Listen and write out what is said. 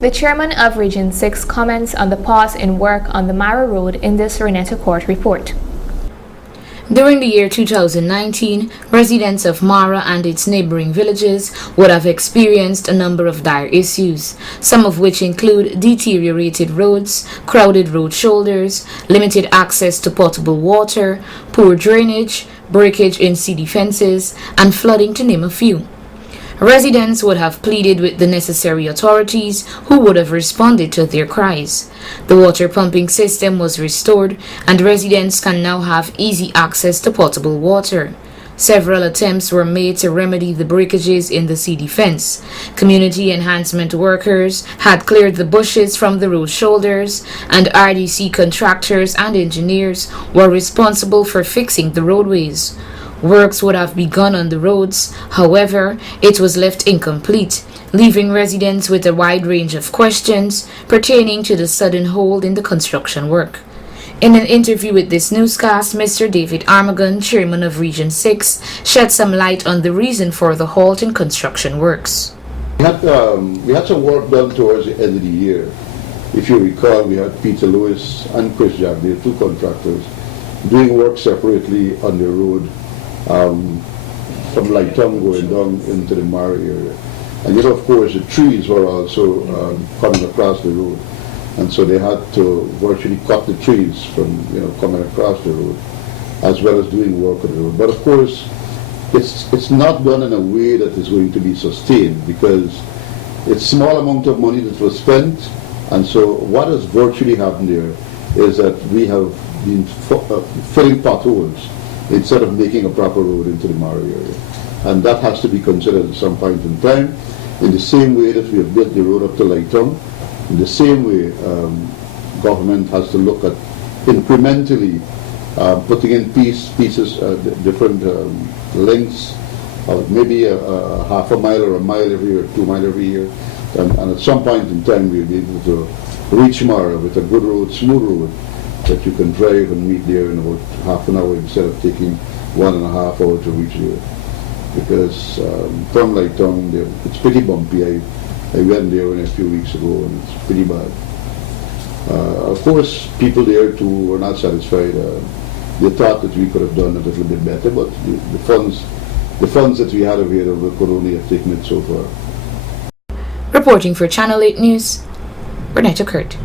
The chairman of Region 6 comments on the pause in work on the Mara Road in this Renetta Court report. During the year 2019, residents of Mara and its neighboring villages would have experienced a number of dire issues, some of which include deteriorated roads, crowded road shoulders, limited access to potable water, poor drainage, breakage in city fences, and flooding, to name a few. Residents would have pleaded with the necessary authorities who would have responded to their cries. The water pumping system was restored and residents can now have easy access to potable water. Several attempts were made to remedy the breakages in the city fence. Community enhancement workers had cleared the bushes from the road shoulders, and RDC contractors and engineers were responsible for fixing the roadways. Works would have begun on the roads, however, it was left incomplete, leaving residents with a wide range of questions pertaining to the sudden hold in the construction work. In an interview with this newscast, Mr. David Armagon, chairman of Region 6, shed some light on the reason for the halt in construction works. We had some work done towards the end of the year. If you recall, we had Peter Lewis and Chris Jack, they are two contractors, doing work separately on the road from Lighton going down into the Mara area. And yet, of course, the trees were also coming across the road. And so they had to virtually cut the trees from coming across the road, as well as doing work on the road. But of course, it's not done in a way that is going to be sustained, because it's a small amount of money that was spent. And so what has virtually happened there is that we have been filling potholes instead of making a proper road into the Mara area. And that has to be considered at some point in time, in the same way that we have built the road up to Lighton. In the same way, government has to look at incrementally putting in pieces, different lengths, maybe a half a mile or a mile every year, 2 miles every year. And at some point in time, we'll be able to reach Mara with a good road, smooth road, that you can drive and meet there in about half an hour instead of taking 1.5 hours to reach there. Because from Lighton, it's pretty bumpy. I went there a few weeks ago and it's pretty bad. Of course, people there too were not satisfied. They thought that we could have done it a little bit better, but the funds that we had available could only have taken it so far. Reporting for Channel 8 News, Renetta Kurt.